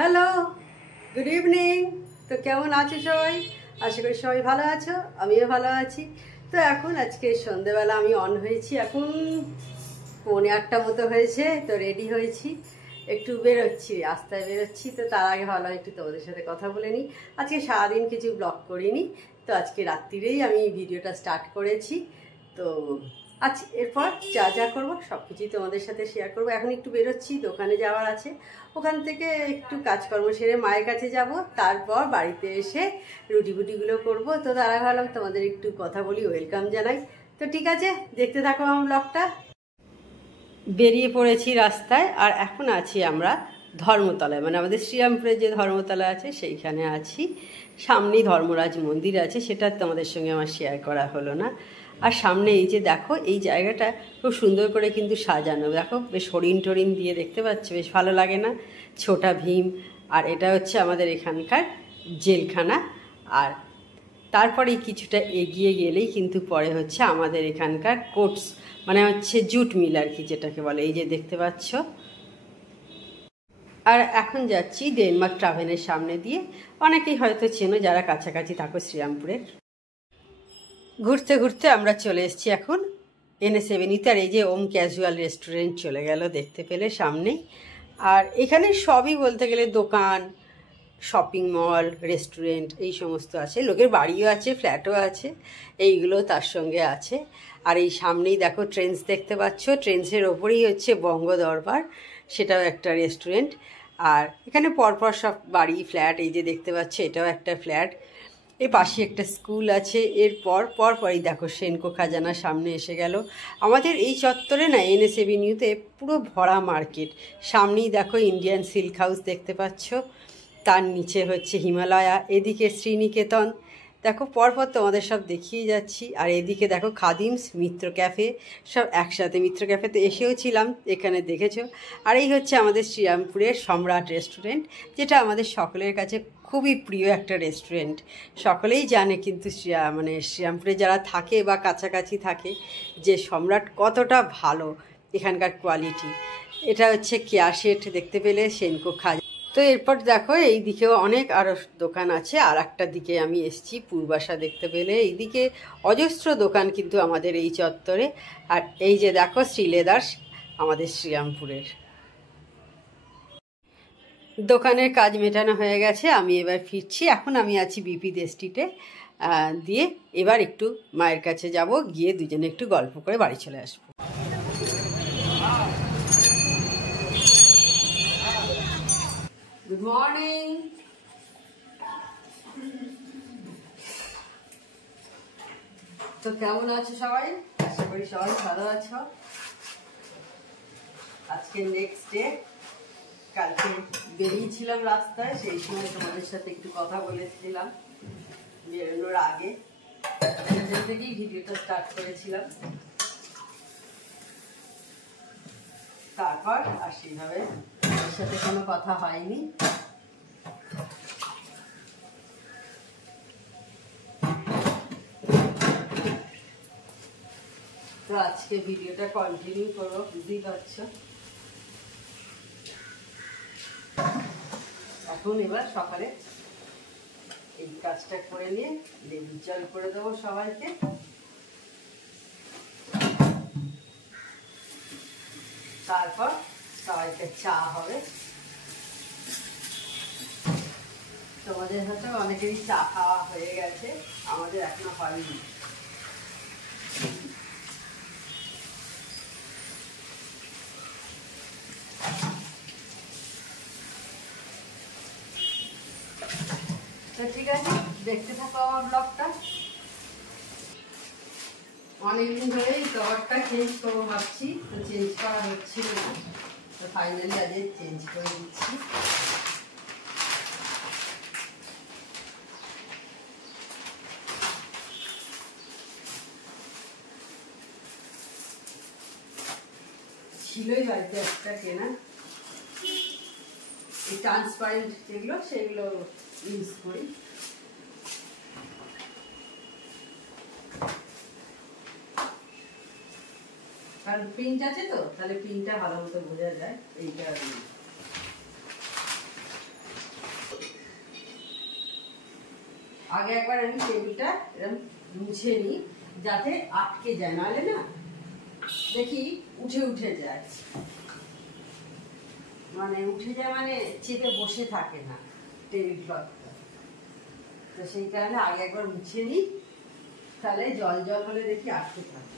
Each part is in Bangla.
Hello, good evening. তো কেমন আছো সবাই? আশা করি সবাই ভালো আছো, আমিও ভালো আছি। তো এখন আজকে সন্ধেবেলা আমি অন হয়েছি, এখন 7:45 মতো হয়েছে। তো রেডি হয়েছি, একটু বেরোচ্ছি, রাস্তায় বেরোচ্ছি। তো তার আগে ভাবলাম একটু তোমাদের সাথে কথা বলে নিই। আজকে সারাদিন কিছু ব্লগ করিনি, তো আজকে রাত্রিরেই আমি ভিডিওটা স্টার্ট করেছি। তো আজ এরপর যা যা করবো সব কিছুই তোমাদের সাথে শেয়ার করবো। এখন একটু বেরোচ্ছি, দোকানে যাওয়ার আছে, ওখান থেকে একটু কাজকর্ম সেরে মায়ের কাছে যাব, তারপর বাড়িতে এসে রুটি বুটিগুলো করবো। তো তারা ভাবলাম তোমাদের একটু কথা বলি, ওয়েলকাম জানাই। তো ঠিক আছে, দেখতে থাকো আমার ব্লগটা। বেরিয়ে পড়েছি রাস্তায়, আর এখন আছি আমরা ধর্মতলায়, মানে আমাদের শ্রীরামপুরে যে ধর্মতলা আছে সেইখানে আছি। সামনেই ধর্মরাজ মন্দির আছে, সেটা তোমাদের সঙ্গে আমার শেয়ার করা হলো না। আর সামনে এই যে দেখো, এই জায়গাটা খুব সুন্দর করে কিন্তু সাজানো, দেখো বেশ হরিণ টরিণ দিয়ে, দেখতে পাচ্ছ, বেশ ভালো লাগে না? ছোটা ভীম। আর এটা হচ্ছে আমাদের এখানকার জেলখানা। আর তারপরেই কিছুটা এগিয়ে গেলেই কিন্তু পরে হচ্ছে আমাদের এখানকার কোটস, মানে হচ্ছে জুট মিল আর কি, যেটাকে বলে, এই যে দেখতে পাচ্ছ। আর এখন যাচ্ছি ডেনমার্ক ট্রাভেলের সামনে দিয়ে। অনেকেই হয়তো চেনো যারা কাছাকাছি থাকো শ্রীরামপুরের। ঘুরতে ঘুরতে আমরা চলে এসেছি এখন NS এভিনিউতে। আর এই যে ওম ক্যাজুয়াল রেস্টুরেন্ট চলে গেল দেখতে পেলে সামনেই। আর এখানে সবই বলতে গেলে দোকান, শপিং মল, রেস্টুরেন্ট এই সমস্ত আছে, লোকের বাড়িও আছে, ফ্ল্যাটও আছে, এইগুলো তার সঙ্গে আছে। আর এই সামনেই দেখো ট্রেন্স দেখতে পাচ্ছ, ট্রেন্সের ওপরেই হচ্ছে বঙ্গ দরবার, সেটাও একটা রেস্টুরেন্ট। আর এখানে পরপর সব বাড়ি, ফ্ল্যাট, এই যে দেখতে পাচ্ছ এটাও একটা ফ্ল্যাট। এই পাশে একটা স্কুল আছে, এরপর পরপরই দেখো সেনকো খাজানা সামনে এসে গেল। আমাদের এই চত্বরে না NS এভিনিউতে পুরো ভরা মার্কেট। সামনেই দেখো ইন্ডিয়ান সিল্ক হাউস দেখতে পাচ্ছ, তার নিচে হচ্ছে হিমালয়া, এদিকে শ্রীনিকেতন, দেখো পরপর তোমাদের সব দেখিয়ে যাচ্ছি। আর এদিকে দেখো খাদিমস, মিত্র ক্যাফে, সব একসাথে। মিত্র ক্যাফেতে এসেও ছিলাম, এখানে দেখেছো। আর এই হচ্ছে আমাদের শ্রীরামপুরের সম্রাট রেস্টুরেন্ট, যেটা আমাদের সকলের কাছে খুবই প্রিয় একটা রেস্টুরেন্ট। সকলেই জানে কিন্তু মানে শ্রীরামপুরে যারা থাকে বা কাছাকাছি থাকে, যে সম্রাট কতটা ভালো, এখানকার কোয়ালিটি। এটা হচ্ছে কেয়া শেঠ দেখতে পেলে, সেনকো খাজা। তো এরপর দেখো এই দিকেও অনেক আরও দোকান আছে। আর একটা দিকে আমি এসেছি পূর্বাশা দেখতে পেলে, এইদিকে অজস্র দোকান কিন্তু আমাদের এই চত্বরে। আর এই যে দেখো শ্রীলেদার্স আমাদের শ্রীরামপুরের। দোকানের কাজ মেটানো হয়ে গেছে, আমি এবার ফিরছি। এখন আমি আছি বিপি স্ট্রিটে, দিয়ে এবার একটু মায়ের কাছে যাব, গিয়ে দুজনে একটু গল্প করে বাড়ি চলে আসবো। Good morning. তো কেমন আছো সবাই? আশা করি সবাই ভালো আছো। আজকে নেক্সট ডে, কালকে বেরিয়েছিলাম রাস্তায়, সেই সময় তোমাদের সাথে একটু কথা বলেছিলাম বেরোনোর আগে, সেখান থেকেই ভিডিওটা স্টার্ট করেছিলাম। তারপর আর সেইভাবে ওর সাথে কোনো কথা হয়নি। তো আজকে ভিডিওটা কন্টিনিউ করবো, বুঝতেই পারছো। এখন এবার সকালে এই কাজটা করে নিয়ে লেবু জল করে দেবো সবাইকে। তারপর সবাইকে চা হবে। তোমাদের হয়তো অনেকেরই চা খাওয়া হয়ে গেছে, আমাদের এখনো হয়নি। তো ঠিক আছে, দেখতে থাকো আমার ব্লগটা। অনেকদিন ধরেই কভারটা চেঞ্জ করবো ভাবছি, তো চেঞ্জ করা হচ্ছিল না, তো ফাইনালি আজ চেঞ্জ করে দিচ্ছি। ছিলই বাড়িতে একটা কেনা, এই ট্রান্সপারেন্ট যেগুলো, সেগুলো ইউজ করি। কারণ প্রিন্ট আছে তো, তাহলে প্রিন্টটা ভালো মতো বোঝা যায়। এইটা আগে একবার আমি টেবিলটা এরকম মুছে নিই যাতে আটকে যায়, নাহলে না দেখি উঠে উঠে যায়, মানে উঠে যায় মানে চেপে বসে থাকে না টেবিল ক্লথটা। তো সেই কারণে আগে একবার মুছে নিই, তাহলে জল জল হলে দেখি আটকে থাকে।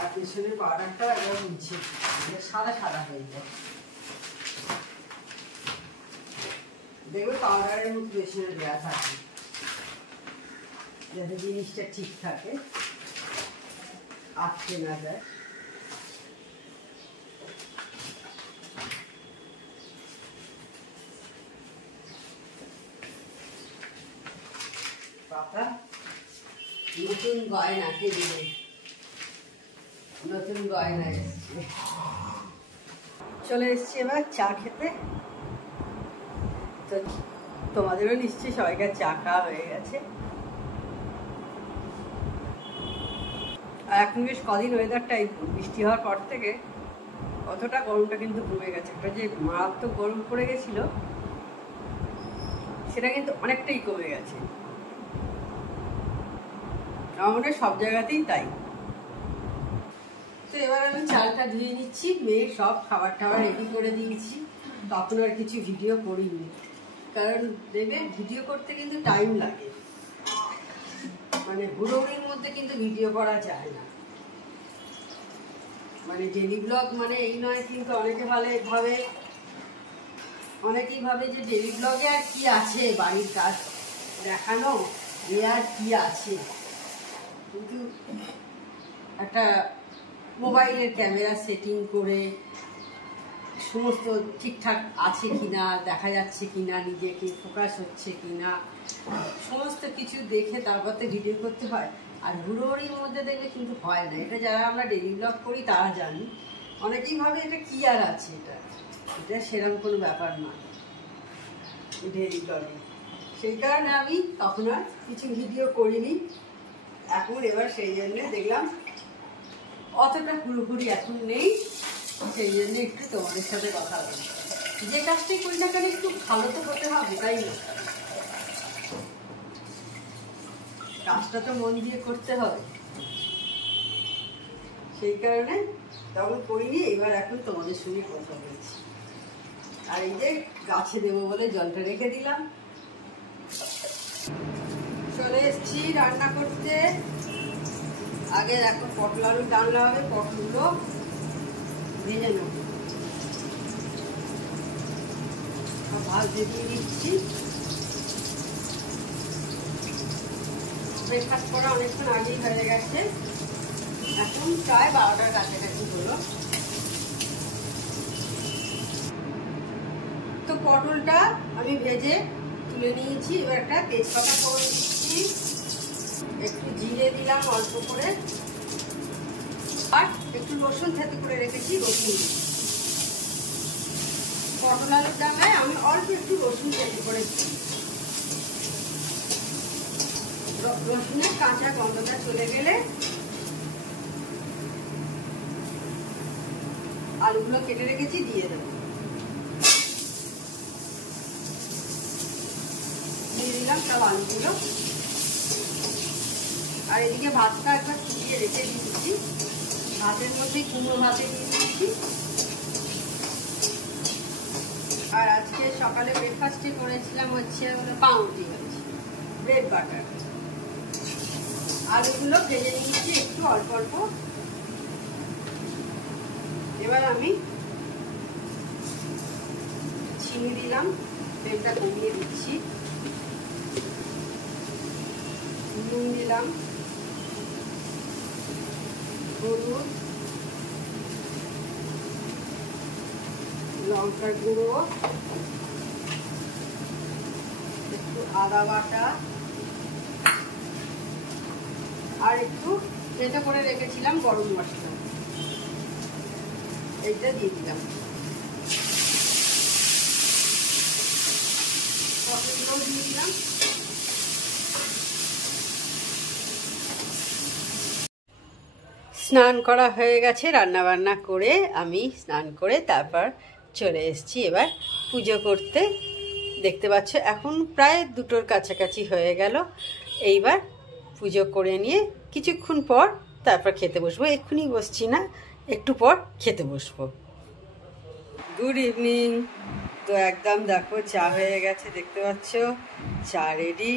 আর পেছনের পাউডারটা একবার মুছে সাদা সাদা হয়ে যায়, দেখবে পাউডারের মতো পেছনে দেওয়া থাকে, যাতে জিনিসটা ঠিক থাকে, আটকে না যায়। পাতা নতুন গয়না কে দিলে, নতুন গয়না এসছে। চলে এসছি এবার চা খেতে। তো তোমাদেরও নিশ্চয়ই সবাইকার চা খাওয়া হয়ে গেছে। আর এখন বেশ কদিন ওয়েদারটা বৃষ্টি হওয়ার পর থেকে অতটা গরমটা কিন্তু কমে গেছে। একটা যে মারাত্মক গরম পড়ে গেছিল সেটা কিন্তু অনেকটাই কমে গেছে, আমাদের সব জায়গাতেই তাই। তো এবার আমি চালটা ধুয়ে নিচ্ছি, মেয়ে সব খাবার টাবার রেডি করে দিয়েছি। তখন আর কিছু ভিডিও করিনি, কারণ দেবে ভিডিও করতে কিন্তু টাইম লাগে, মানে হুড়োহুড়ির মধ্যে কিন্তু ভিডিও করা যায় না। মানে ডেলি ব্লগ মানে এই নয়, কিন্তু অনেকেই ভাবে যে ডেলি ব্লগে আর কি আছে, বাড়ির কাজ দেখানো এ আর কি আছে। কিন্তু একটা মোবাইলের ক্যামেরা সেটিং করে সমস্ত ঠিকঠাক আছে কিনা, দেখা যাচ্ছে কিনা, নিজেকে ফোকাস হচ্ছে কিনা, সমস্ত কিছু দেখে তারপর তো ভিডিও করতে হয়। আর হুড়োহুড়ির মধ্যে দেখলে কিন্তু হয় না। এটা যারা আমরা ডেলি ব্লগ করি তারা জানি। অনেকেই ভাবে এটা কি আর আছে, এটা সেরকম কোনো ব্যাপার নয় ডেলি ব্লগে। সেই কারণে আমি তখন আর কিছু ভিডিও করিনি। এখন এবার সেই জন্যে দেখলাম অতটা হুড়োহুড়ি এখন নেই, সেই জন্য একটু তোমাদের সাথে কথা বলি। যে কাজটাই করি না কেন একটু ভালো তো হতে হবে, তাই না? কাজটা তো মন দিয়ে করতে হবে, সেই কারণে তখন করিনি। এবার এখন তোমাদের সঙ্গে কথা বলছি। আর এই যে গাছে দেবো বলে জলটা রেখে দিলাম। চলে এসছি রান্না করতে। আগে দেখো পটল আলু ডালনা হবে, পটলগুলো ভেজে নেব, ভাজতে দিয়ে দিচ্ছি। ব্রেকফাস্ট করা অনেকক্ষণ আগেই হয়ে গেছে, এখন প্রায় 12টার কাছাকাছি হলো। তো পটলটা আমি ভেজে তুলে নিয়েছি। এবার একটা তেজপাতা করে দিচ্ছি, একটু জিরে দিলাম অল্প করে, আর একটু রসুন থেতে করে রেখেছি, রসুন দিচ্ছি। পটল আলুর ডাঙায় আমি অল্প একটু রসুন থেতে করে দিচ্ছি। রসুনের কাঁচা গন্ধটা চলে গেলে আলুগুলো কেটে রেখেছি দিয়ে দেবো। দিয়ে দিলাম সব আলুগুলো। আর এদিকে ভাতটা একবার ফুটিয়ে রেখে দিচ্ছি, ভাতের মধ্যে কুমড়ো ভাতে দিয়ে দিচ্ছি। আর আজকে সকালে ব্রেকফাস্টে করেছিলাম হচ্ছে পাউরুটি হয়েছে, ব্রেড বাটার। আলুগুলো ভেজে নিয়েছি একটু অল্প অল্প। এবার আমি চিনি দিলাম, ফ্লেমটা কমিয়ে দিচ্ছি। নুন দিলাম, হলুদ, লঙ্কার গুঁড়ো, একটু আদা বাটা, আর একটু যেটা করে রেখেছিলাম গরম মশলা, এইটা দিয়ে দিলাম। পটলগুলো দিয়ে দিলাম। স্নান করা হয়ে গেছে, রান্না বান্না করে আমি স্নান করে তারপর চলে এসেছি এবার পুজো করতে। দেখতে পাচ্ছ এখন প্রায় 2টোর কাছাকাছি হয়ে গেল। এইবার পুজো করে নিয়ে কিছুক্ষণ পর তারপর খেতে বসবো। এক্ষুনি বসছি না, একটু পর খেতে বসবো। Good evening. তো একদম দেখো চা হয়ে গেছে, দেখতে পাচ্ছ চা রেডি।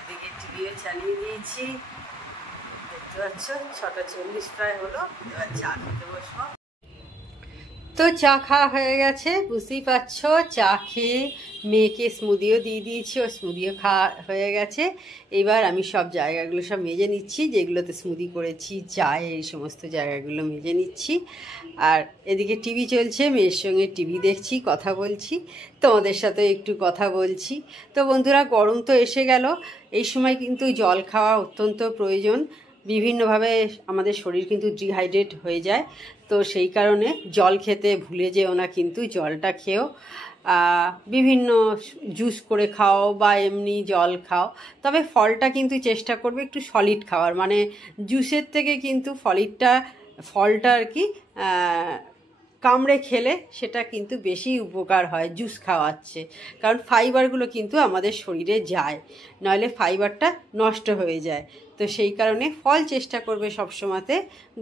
এদিকে টিভিও চালিয়ে দিয়েছি, দেখতে পাচ্ছ 6:40 প্রায় হলো। এবার চা খেতে বসবো। তো চা খাওয়া হয়ে গেছে, বুঝতেই পারছো। চা খেয়ে মেয়েকে স্মুদিও দিয়ে দিয়েছি, ওর স্মুদিও খাওয়া হয়ে গেছে। এবার আমি সব জায়গাগুলো সব মেজে নিচ্ছি, যেগুলোতে স্মুদি করেছি, চায় এই সমস্ত জায়গাগুলো মেজে নিচ্ছি। আর এদিকে টিভি চলছে, মেয়ের সঙ্গে টিভি দেখছি, কথা বলছি, তোমাদের সাথে একটু কথা বলছি। তো বন্ধুরা, গরম তো এসে গেল, এই সময় কিন্তু জল খাওয়া অত্যন্ত প্রয়োজন। বিভিন্নভাবে আমাদের শরীর কিন্তু ডিহাইড্রেট হয়ে যায়, তো সেই কারণে জল খেতে ভুলে যেও না, কিন্তু জলটা খেও। বিভিন্ন জুস করে খাও বা এমনি জল খাও, তবে ফলটা কিন্তু চেষ্টা করবে একটু সলিড খাওয়ার, মানে জুসের থেকে কিন্তু ফলটা আর কি কামড়ে খেলে সেটা কিন্তু বেশি উপকার হয় জুস খাওয়াচ্ছে, কারণ ফাইবারগুলো কিন্তু আমাদের শরীরে যায়, নইলে ফাইবারটা নষ্ট হয়ে যায়। তো সেই কারণে ফল চেষ্টা করবে সবসময়তে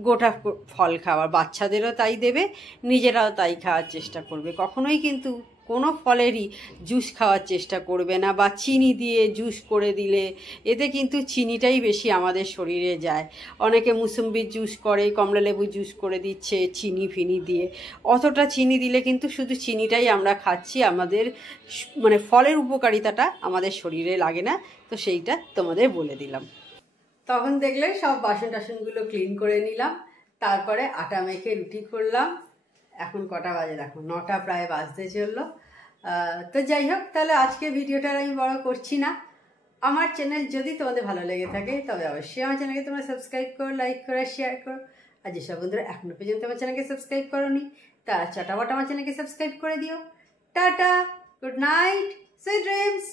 গোটা ফল খাওয়ার, বাচ্চাদেরও তাই দেবে, নিজেরাও তাই খাওয়ার চেষ্টা করবে। কখনোই কিন্তু কোনো ফলেরই জুস খাওয়ার চেষ্টা করবে না, বা চিনি দিয়ে জুস করে দিলে এতে কিন্তু চিনিটাই বেশি আমাদের শরীরে যায়। অনেকে মুসম্বির জুস করে, কমলা লেবু জুস করে দিচ্ছে চিনি ফিনি দিয়ে, অতটা চিনি দিলে কিন্তু শুধু চিনিটাই আমরা খাচ্ছি, আমাদের মানে ফলের উপকারিতাটা আমাদের শরীরে লাগে না। তো সেইটা তোমাদের বলে দিলাম। তখন দেখলে সব বাসন টাসনগুলো ক্লিন করে নিলাম, তারপরে আটা মেখে রুটি করলাম। এখন কটা বাজে দেখো, 9টা প্রায় বাজতে চললো। তো যাই হোক, তাহলে আজকে ভিডিওটা আমি বড় করছি না। আমার চ্যানেল যদি তোমাদের ভালো লেগে থাকে তবে অবশ্যই আমার চ্যানেলকে তোমরা সাবস্ক্রাইব করো, লাইক করো, শেয়ার করো। আর যেসব বন্ধুরা এখনো পর্যন্ত আমার চ্যানেলকে সাবস্ক্রাইব করোনি তারা চটাপট আমার চ্যানেলকে সাবস্ক্রাইব করে দিও। Tata, good night, sweet dreams.